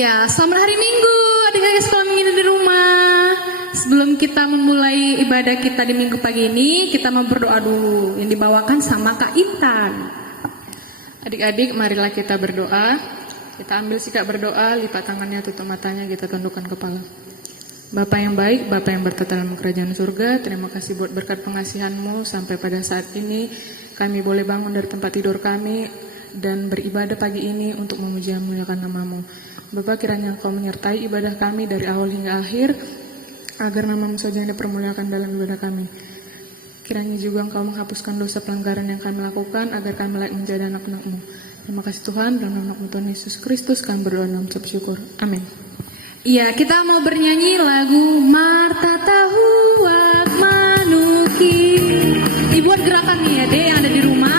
Ya, selamat hari Minggu adik-adik sekolah minggu di rumah. Sebelum kita memulai ibadah kita di minggu pagi ini, kita mau berdoa dulu yang dibawakan sama Kak Intan. Adik-adik, marilah kita berdoa. Kita ambil sikap berdoa, lipat tangannya, tutup matanya, kita tundukkan kepala. Bapa yang baik, Bapa yang bertata dalam kerajaan surga, terima kasih buat berkat pengasihan-Mu sampai pada saat ini kami boleh bangun dari tempat tidur kami dan beribadah pagi ini untuk memuji dan memuliakan nama-Mu. Bapa, kiranya Engkau menyertai ibadah kami dari awal hingga akhir, agar nama-Mu saja yang dipermuliakan dalam ibadah kami. Kiranya juga Engkau menghapuskan dosa pelanggaran yang kami lakukan, agar kami layak menjadi anak-anak-Mu. Terima kasih Tuhan, dalam nama Tuhan Yesus Kristus kami berdoa dan mengucap syukur. Amin. Iya, kita mau bernyanyi lagu Marta Tahuak Manuki. Dibuat gerakan nih ya deh yang ada di rumah.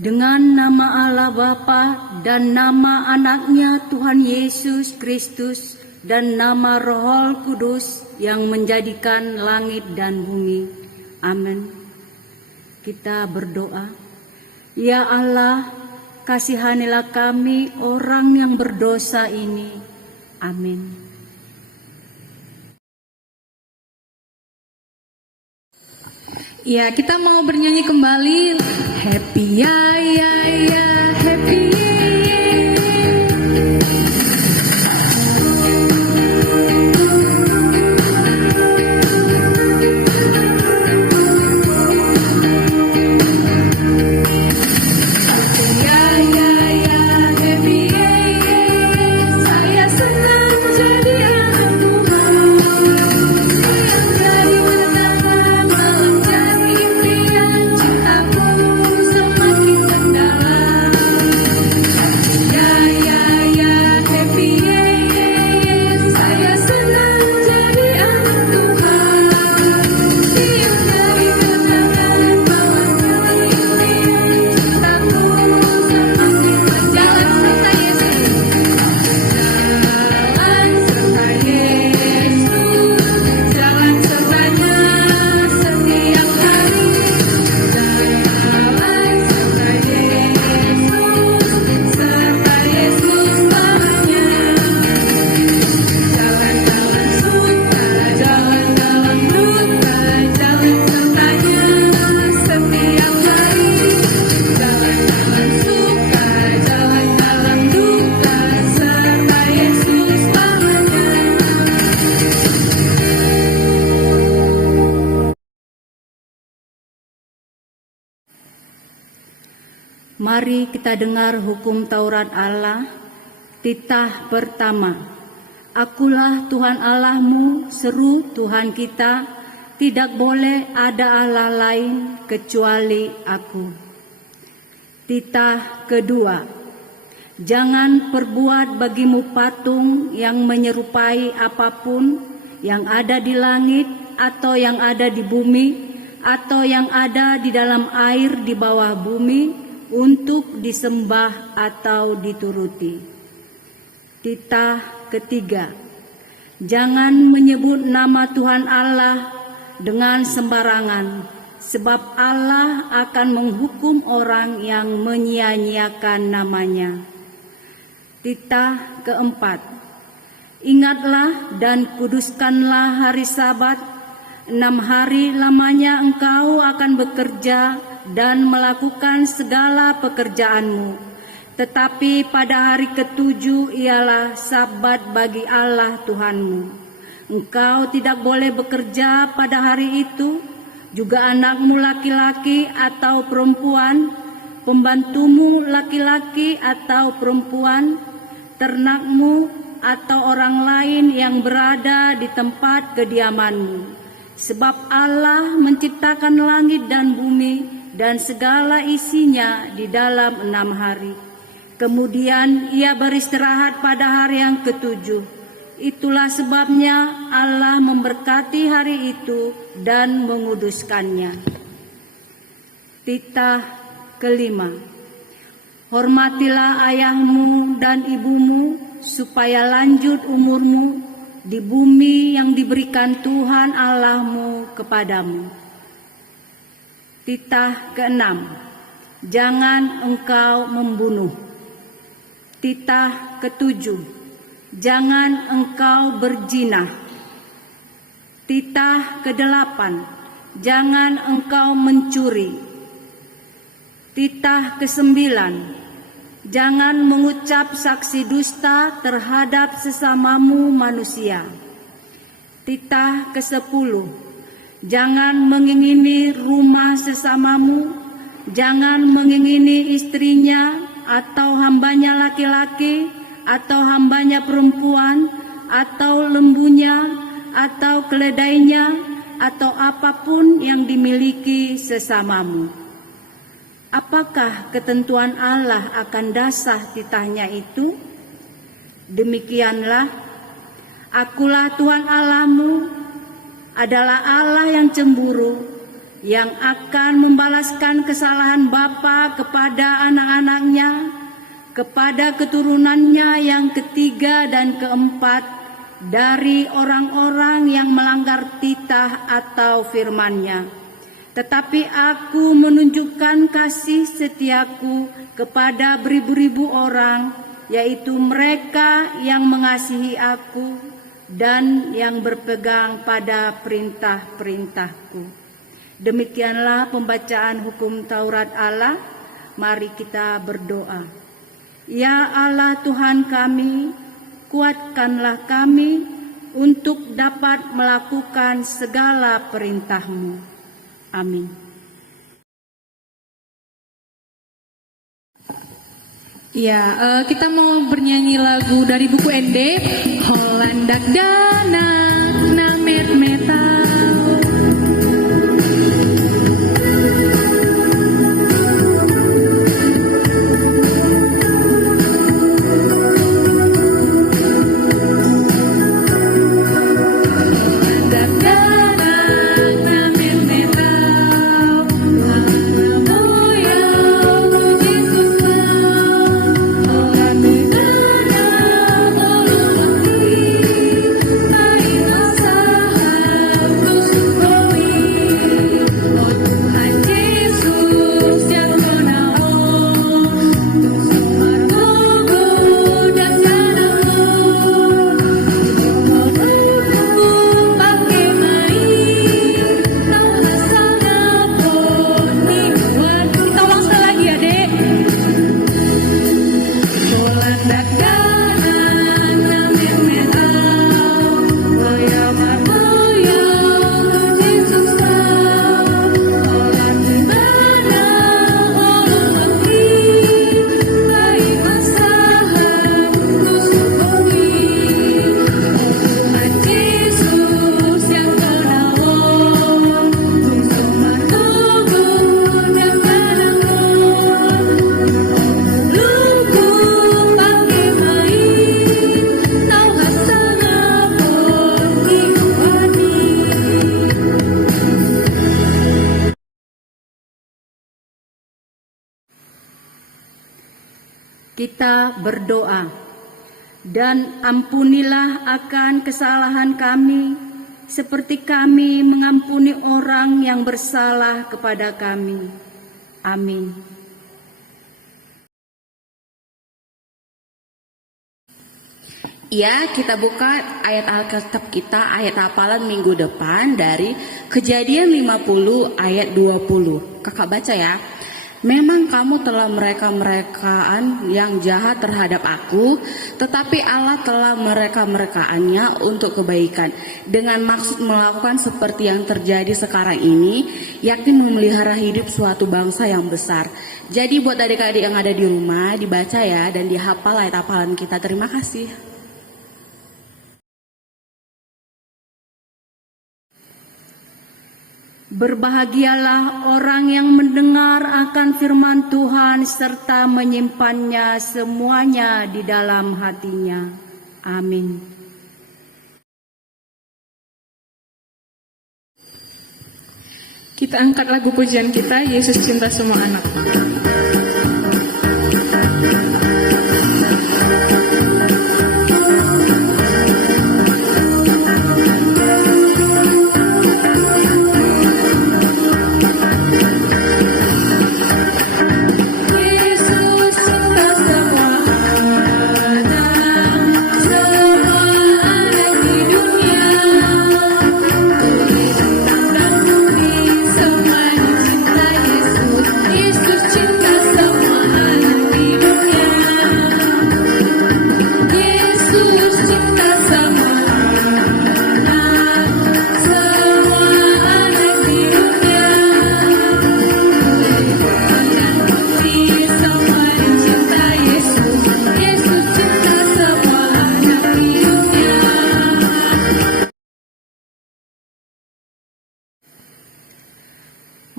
Dengan nama Allah Bapa dan nama anaknya Tuhan Yesus Kristus dan nama Roh Kudus yang menjadikan langit dan bumi. Amin. Kita berdoa. Ya Allah, kasihanilah kami orang yang berdosa ini. Amin. Ya, kita mau bernyanyi kembali Happy ya ya ya happy ya. Mari kita dengar hukum Taurat Allah. Titah pertama. Akulah Tuhan Allahmu, seru Tuhan kita, tidak boleh ada Allah lain kecuali aku. Titah kedua. Jangan perbuat bagimu patung yang menyerupai apapun yang ada di langit atau yang ada di bumi atau yang ada di dalam air di bawah bumi, untuk disembah atau dituruti. Titah ketiga. Jangan menyebut nama Tuhan Allah dengan sembarangan, sebab Allah akan menghukum orang yang menyia-nyiakan namanya. Titah keempat, ingatlah dan kuduskanlah hari Sabat. 6 hari lamanya engkau akan bekerja dan melakukan segala pekerjaanmu. Tetapi pada hari ketujuh ialah Sabat bagi Allah Tuhanmu. Engkau tidak boleh bekerja pada hari itu, juga anakmu laki-laki atau perempuan, pembantumu laki-laki atau perempuan, ternakmu atau orang lain yang berada di tempat kediamanmu. Sebab Allah menciptakan langit dan bumi dan segala isinya di dalam 6 hari. Kemudian ia beristirahat pada hari yang ketujuh. Itulah sebabnya Allah memberkati hari itu dan menguduskannya. Titah kelima, hormatilah ayahmu dan ibumu supaya lanjut umurmu di bumi yang diberikan Tuhan Allahmu kepadamu. Titah keenam, jangan engkau membunuh. Titah ketujuh, jangan engkau berzina. Titah kedelapan, jangan engkau mencuri. Titah kesembilan, jangan mengucap saksi dusta terhadap sesamamu manusia. Titah ke-10, jangan mengingini rumah sesamamu, jangan mengingini istrinya atau hambanya laki-laki atau hambanya perempuan atau lembunya atau keledainya atau apapun yang dimiliki sesamamu. Apakah ketentuan Allah akan dasar titahnya itu? Demikianlah, Akulah Tuhan Allahmu, adalah Allah yang cemburu, yang akan membalaskan kesalahan bapa kepada anak-anaknya, kepada keturunannya yang ketiga dan keempat dari orang-orang yang melanggar titah atau firman-Nya. Tetapi aku menunjukkan kasih setiaku kepada beribu-ribu orang, yaitu mereka yang mengasihi aku dan yang berpegang pada perintah-perintahku. Demikianlah pembacaan hukum Taurat Allah. Mari kita berdoa. Ya Allah Tuhan kami, kuatkanlah kami untuk dapat melakukan segala perintah-Mu. Amin. Ya, kita mau bernyanyi lagu dari buku ND, Holandak Dana Namet Metal. Kita berdoa, dan ampunilah akan kesalahan kami, seperti kami mengampuni orang yang bersalah kepada kami. Amin. Ya, kita buka ayat Alkitab kita, ayat hafalan minggu depan dari Kejadian 50 ayat 20. Kakak baca ya. Memang kamu telah mereka-merekaan yang jahat terhadap aku, tetapi Allah telah mereka-merekaannya untuk kebaikan, dengan maksud melakukan seperti yang terjadi sekarang ini, yakni memelihara hidup suatu bangsa yang besar. Jadi buat adik-adik yang ada di rumah, dibaca ya, dan dihafal ayat hafalan kita. Terima kasih. Berbahagialah orang yang mendengar akan firman Tuhan serta menyimpannya semuanya di dalam hatinya. Amin. Kita angkat lagu pujian kita, Yesus cinta semua anak.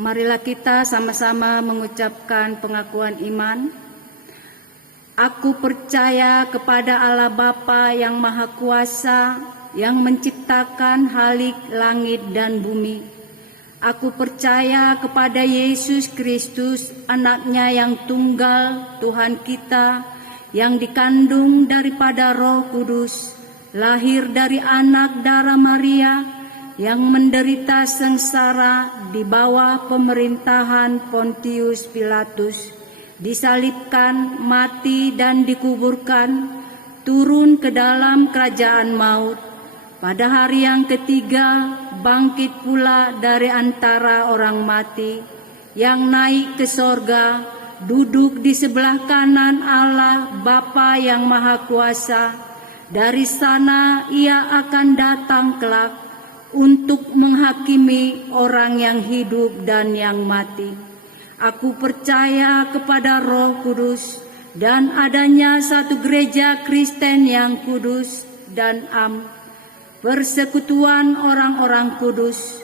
Marilah kita sama-sama mengucapkan pengakuan iman. Aku percaya kepada Allah Bapa yang Maha Kuasa, yang menciptakan halik langit dan bumi. Aku percaya kepada Yesus Kristus, anaknya yang tunggal, Tuhan kita, yang dikandung daripada Roh Kudus, lahir dari anak darah Maria, yang menderita sengsara di bawah pemerintahan Pontius Pilatus, disalibkan, mati dan dikuburkan, turun ke dalam kerajaan maut. Pada hari yang ketiga bangkit pula dari antara orang mati, yang naik ke sorga, duduk di sebelah kanan Allah Bapa yang Maha Kuasa. Dari sana ia akan datang kelak untuk menghakimi orang yang hidup dan yang mati. Aku percaya kepada Roh Kudus dan adanya satu gereja Kristen yang kudus dan persekutuan orang-orang kudus,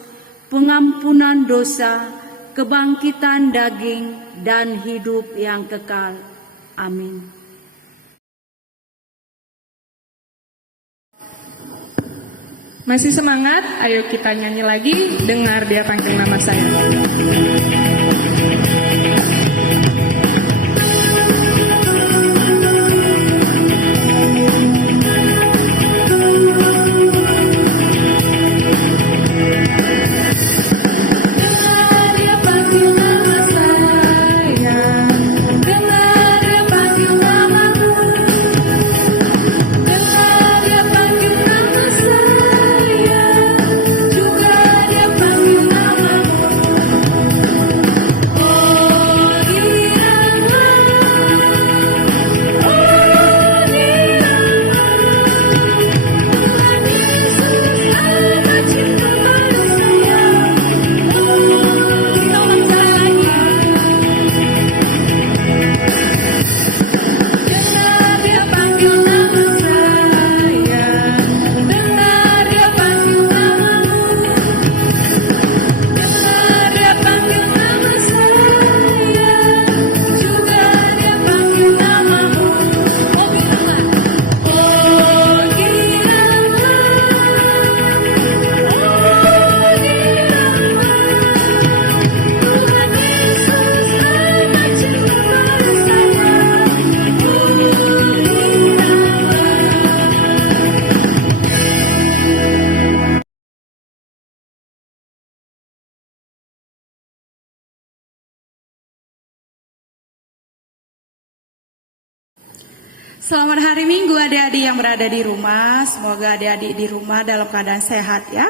pengampunan dosa, kebangkitan daging, dan hidup yang kekal. Amin. Masih semangat? Ayo kita nyanyi lagi, dengar dia panggil nama saya. Juga dia panggil namamu. Selamat hari Minggu adik-adik yang berada di rumah. Semoga adik-adik di rumah dalam keadaan sehat ya.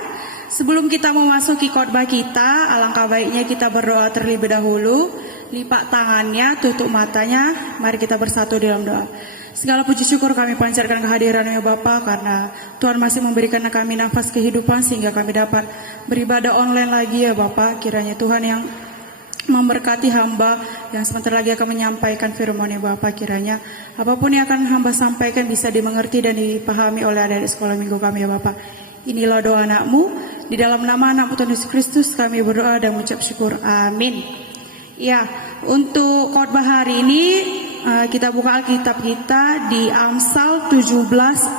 Sebelum kita memasuki khotbah kita, alangkah baiknya kita berdoa terlebih dahulu. Lipat tangannya, tutup matanya. Mari kita bersatu dalam doa. Segala puji syukur kami panjatkan kehadiran-Nya Bapa, karena Tuhan masih memberikan kami nafas kehidupan sehingga kami dapat beribadah online lagi ya Bapa. Kiranya Tuhan yang memberkati hamba yang sebentar lagi akan menyampaikan firman-Nya Bapa. Kiranya apapun yang akan hamba sampaikan bisa dimengerti dan dipahami oleh adik-adik sekolah minggu kami ya Bapa. Inilah doa anak-Mu, di dalam nama anak-Mu Tuhan Yesus Kristus kami berdoa dan mengucap syukur, amin. Ya, untuk khotbah hari ini kita buka Alkitab kita di Amsal 17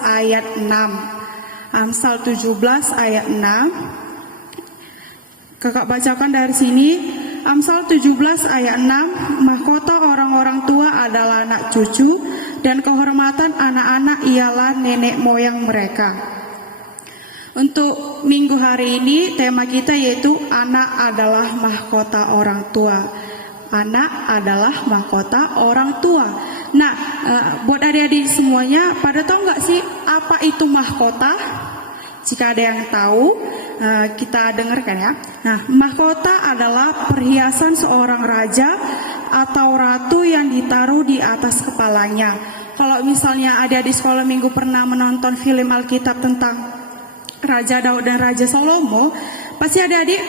ayat 6. Amsal 17 ayat 6. Kakak bacakan dari sini. Amsal 17 ayat 6, mahkota orang-orang tua adalah anak cucu, dan kehormatan anak-anak ialah nenek moyang mereka. Untuk minggu hari ini tema kita yaitu anak adalah mahkota orang tua. Anak adalah mahkota orang tua. Nah, buat adik-adik semuanya, pada tahu nggak sih apa itu mahkota? Jika ada yang tahu, kita dengarkan ya. Nah, mahkota adalah perhiasan seorang raja atau ratu yang ditaruh di atas kepalanya. Kalau misalnya ada di sekolah minggu pernah menonton film Alkitab tentang Raja Daud dan Raja Salomo, pasti adik-adik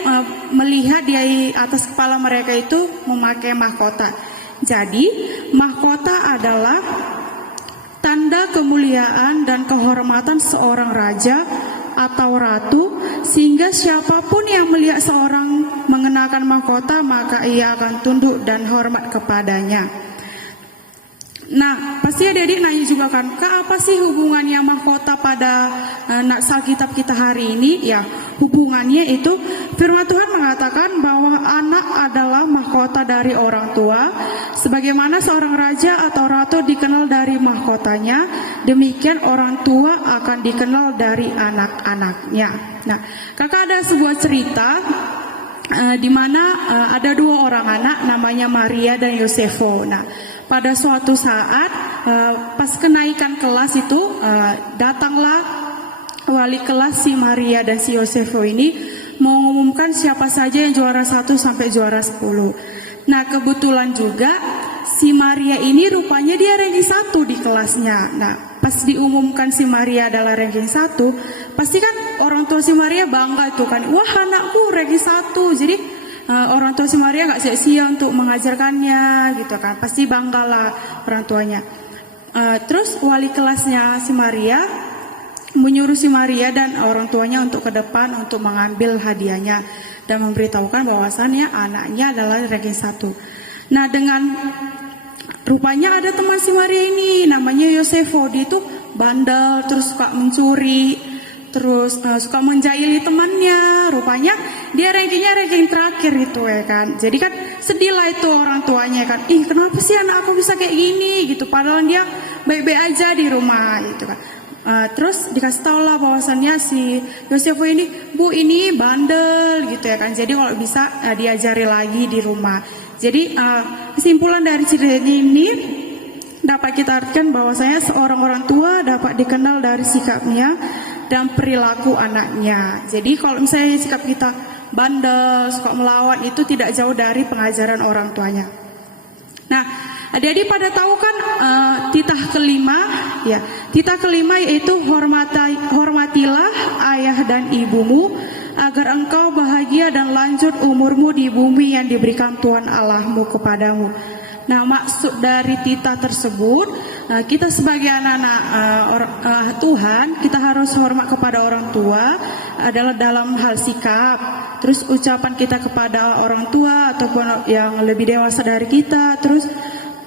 melihat di atas kepala mereka itu memakai mahkota. Jadi, mahkota adalah tanda kemuliaan dan kehormatan seorang raja atau ratu, sehingga siapapun yang melihat seorang mengenakan mahkota maka ia akan tunduk dan hormat kepadanya. Nah, pasti adik-adik nanya juga kan, Kak, apa sih hubungannya mahkota pada naskah kitab kita hari ini? Ya, hubungannya itu firman Tuhan mengatakan bahwa anak adalah mahkota dari orang tua. Sebagaimana seorang raja atau ratu dikenal dari mahkotanya, demikian orang tua akan dikenal dari anak-anaknya. Nah, kakak ada sebuah cerita di mana ada dua orang anak namanya Maria dan Yosefo. Nah, pada suatu saat pas kenaikan kelas itu datanglah wali kelas si Maria dan si Yosefo ini mengumumkan siapa saja yang juara 1 sampai juara 10. Nah, kebetulan juga si Maria ini rupanya dia ranking 1 di kelasnya. Nah, pas diumumkan si Maria adalah ranking 1, pasti kan orang tua si Maria bangga itu kan, wah anakku ranking 1. Jadi orang tua si Maria gak sia-sia untuk mengajarkannya gitu kan, pasti bangga lah orang tuanya. Terus wali kelasnya si Maria menyuruh si Maria dan orang tuanya untuk ke depan untuk mengambil hadiahnya dan memberitahukan bahwasannya anaknya adalah ranking 1. Nah, dengan rupanya ada teman si Maria ini namanya Yosefo, dia itu bandel, terus suka mencuri, terus suka menjahili temannya. Rupanya dia ranking terakhir itu ya kan. Jadi kan sedih lah itu orang tuanya kan, ih kenapa sih anak aku bisa kayak gini gitu, padahal dia baik-baik aja di rumah gitu kan. Terus dikasih tahu lah bahwasannya si Yosefo ini, bu ini bandel gitu ya kan, jadi kalau bisa diajari lagi di rumah. Jadi kesimpulan dari cerita ini dapat kita artikan bahwasanya seorang orang tua dapat dikenal dari sikapnya dan perilaku anaknya. Jadi kalau misalnya sikap kita bandel, suka melawan, itu tidak jauh dari pengajaran orang tuanya. Nah, adik-adik pada tahu kan titah kelima, ya. Titah kelima yaitu hormatilah ayah dan ibumu agar engkau bahagia dan lanjut umurmu di bumi yang diberikan Tuhan Allahmu kepadamu. Nah, maksud dari titah tersebut, kita sebagai anak-anak Tuhan, kita harus hormat kepada orang tua adalah dalam hal sikap. Terus ucapan kita kepada orang tua ataupun yang lebih dewasa dari kita. Terus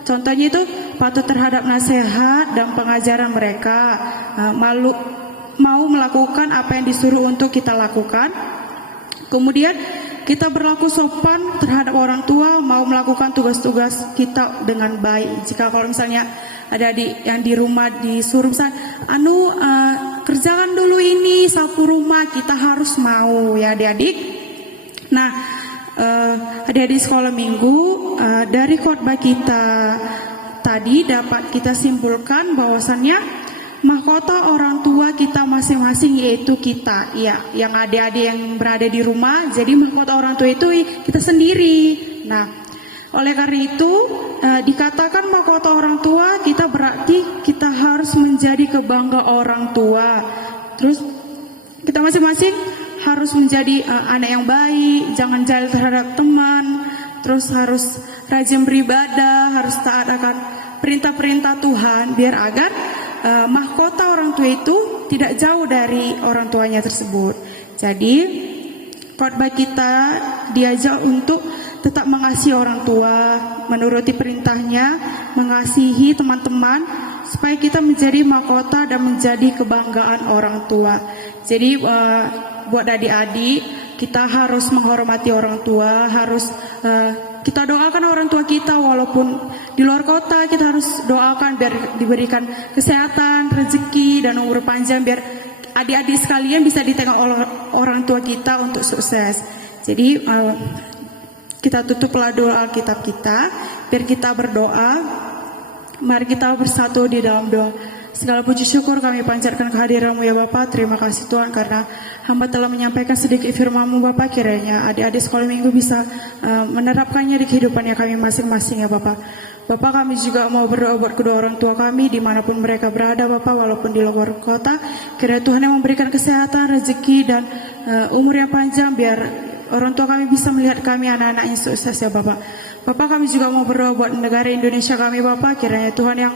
contohnya itu patuh terhadap nasihat dan pengajaran mereka, mau melakukan apa yang disuruh untuk kita lakukan. Kemudian kita berlaku sopan terhadap orang tua, mau melakukan tugas-tugas kita dengan baik. Jika kalau misalnya ada yang di rumah disuruh kerjakan dulu ini sapu rumah, kita harus mau ya adik-adik. Nah, adik-adik sekolah minggu, dari khotbah kita tadi dapat kita simpulkan bahwasannya mahkota orang tua kita masing-masing yaitu kita, ya, yang adik-adik yang berada di rumah. Jadi mahkota orang tua itu kita sendiri. Nah, oleh karena itu dikatakan mahkota orang tua kita berarti kita harus menjadi kebanggaan orang tua. Terus kita masing-masing harus menjadi anak yang baik, jangan jahil terhadap teman, terus harus rajin beribadah, harus taat akan perintah-perintah Tuhan, biar agar mahkota orang tua itu tidak jauh dari orang tuanya tersebut. Jadi khotbah kita diajak untuk tetap mengasihi orang tua, menuruti perintahnya, mengasihi teman-teman, supaya kita menjadi mahkota dan menjadi kebanggaan orang tua. Jadi buat adik-adik, kita harus menghormati orang tua, harus kita doakan orang tua kita walaupun di luar kota, kita harus doakan biar diberikan kesehatan, rezeki dan umur panjang, biar adik-adik sekalian bisa ditengok oleh orang tua kita untuk sukses. Jadi kita tutuplah doa Alkitab kita, biar kita berdoa. Mari kita bersatu di dalam doa. Segala puji syukur kami panjatkan kehadiran-Mu ya Bapa. Terima kasih Tuhan karena hamba telah menyampaikan sedikit firman-Mu Bapa. Kiranya adik-adik sekolah minggu bisa menerapkannya di kehidupannya kami masing-masing ya Bapa. Bapa, kami juga mau berdoa buat kedua orang tua kami dimanapun mereka berada Bapa, walaupun di luar kota. Kiranya Tuhan yang memberikan kesehatan, rezeki dan umur yang panjang, biar orang tua kami bisa melihat kami anak-anak yang sukses ya Bapa. Bapa, kami juga mau berdoa buat negara Indonesia kami Bapa. Kiranya Tuhan yang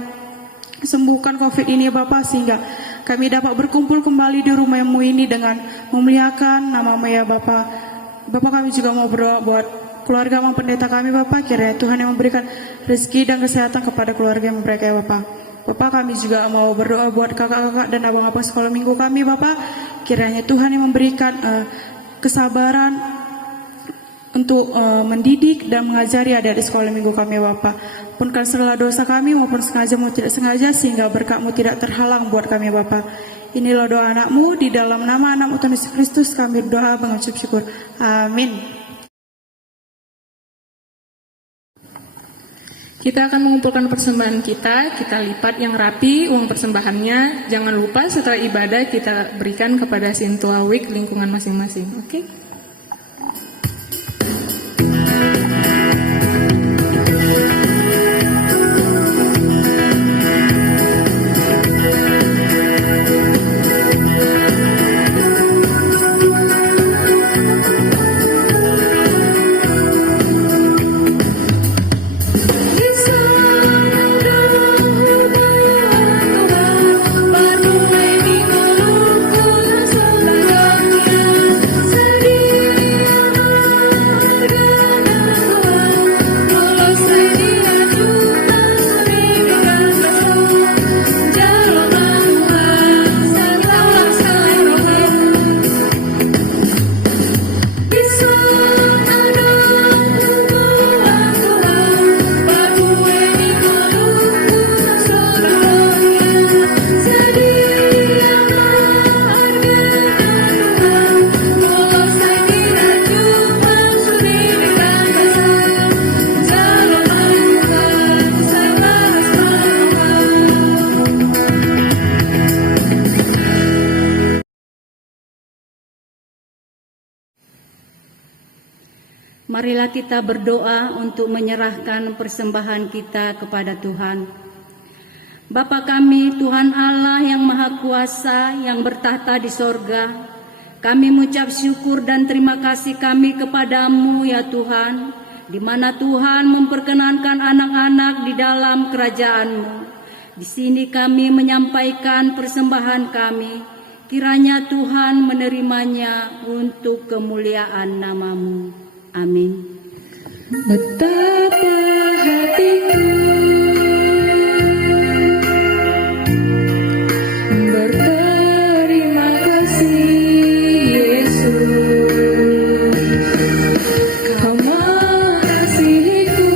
sembuhkan COVID ini Bapa, sehingga kami dapat berkumpul kembali di rumah-Mu ini dengan memuliakan nama-Mu ya Bapa. Bapa, kami juga mau berdoa buat keluarga pendeta kami Bapa. Kiranya Tuhan yang memberikan rezeki dan kesehatan kepada keluarga mereka ya Bapa. Bapa, kami juga mau berdoa buat kakak-kakak dan abang-abang sekolah minggu kami Bapa. Kiranya Tuhan yang memberikan kesabaran untuk mendidik dan mengajari adik-adik sekolah minggu kami Bapa. Ampunkan segala dosa kami maupun sengaja maupun tidak sengaja, sehingga berkat-Mu tidak terhalang buat kami Bapa. Inilah doa anak-Mu, di dalam nama anak-Mu Tuhan Yesus Kristus kami berdoa mengucap syukur. Amin. Kita akan mengumpulkan persembahan kita lipat yang rapi uang persembahannya. Jangan lupa setelah ibadah kita berikan kepada Sintua Week lingkungan masing-masing. Oke? Marilah kita berdoa untuk menyerahkan persembahan kita kepada Tuhan. Bapa kami, Tuhan Allah yang Maha Kuasa, yang bertahta di sorga, kami mengucap syukur dan terima kasih kami kepadamu ya Tuhan, di mana Tuhan memperkenankan anak-anak di dalam kerajaan-Mu. Di sini kami menyampaikan persembahan kami, kiranya Tuhan menerimanya untuk kemuliaan nama-Mu. Amin. Betapa hatiku berterima kasih Yesus, Kau mengasihiku,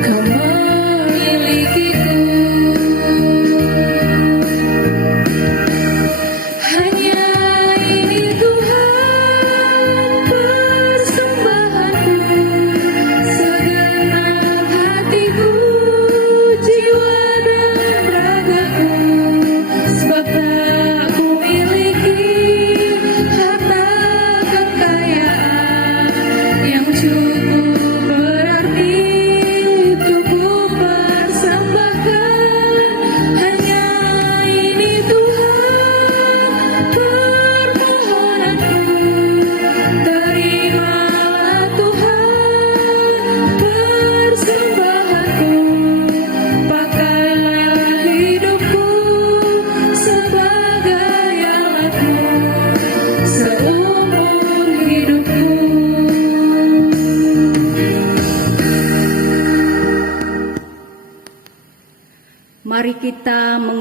Kau memilikiku. Hanya ini Tuhan persembahanku.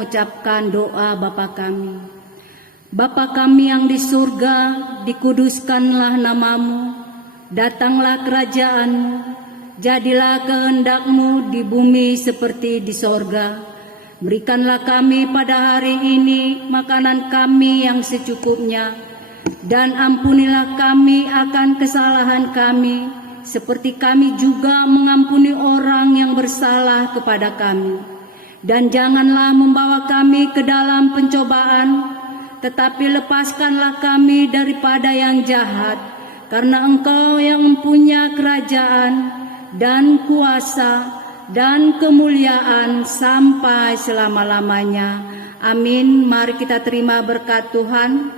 mengucapkan doa Bapa kami. Bapa kami yang di surga, dikuduskanlah namamu, datanglah kerajaanmu, jadilah kehendak-Mu di bumi seperti di sorga. Berikanlah kami pada hari ini makanan kami yang secukupnya, dan ampunilah kami akan kesalahan kami, seperti kami juga mengampuni orang yang bersalah kepada kami. Dan janganlah membawa kami ke dalam pencobaan, tetapi lepaskanlah kami daripada yang jahat, karena Engkau yang mempunyai kerajaan dan kuasa dan kemuliaan sampai selama-lamanya. Amin. Mari kita terima berkat Tuhan.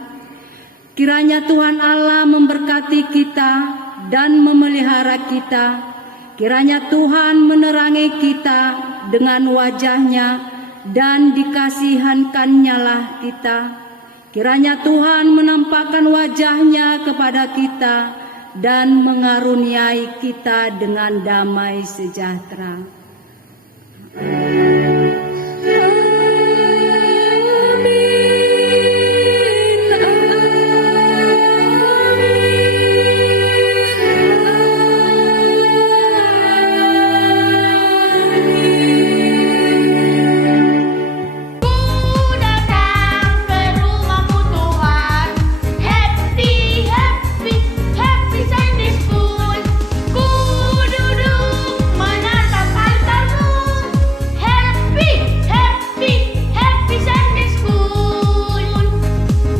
Kiranya Tuhan Allah memberkati kita dan memelihara kita. Kiranya Tuhan menerangi kita dengan wajah-Nya dan dikasihankan-Nya lah kita. Kiranya Tuhan menampakkan wajah-Nya kepada kita dan mengaruniai kita dengan damai sejahtera.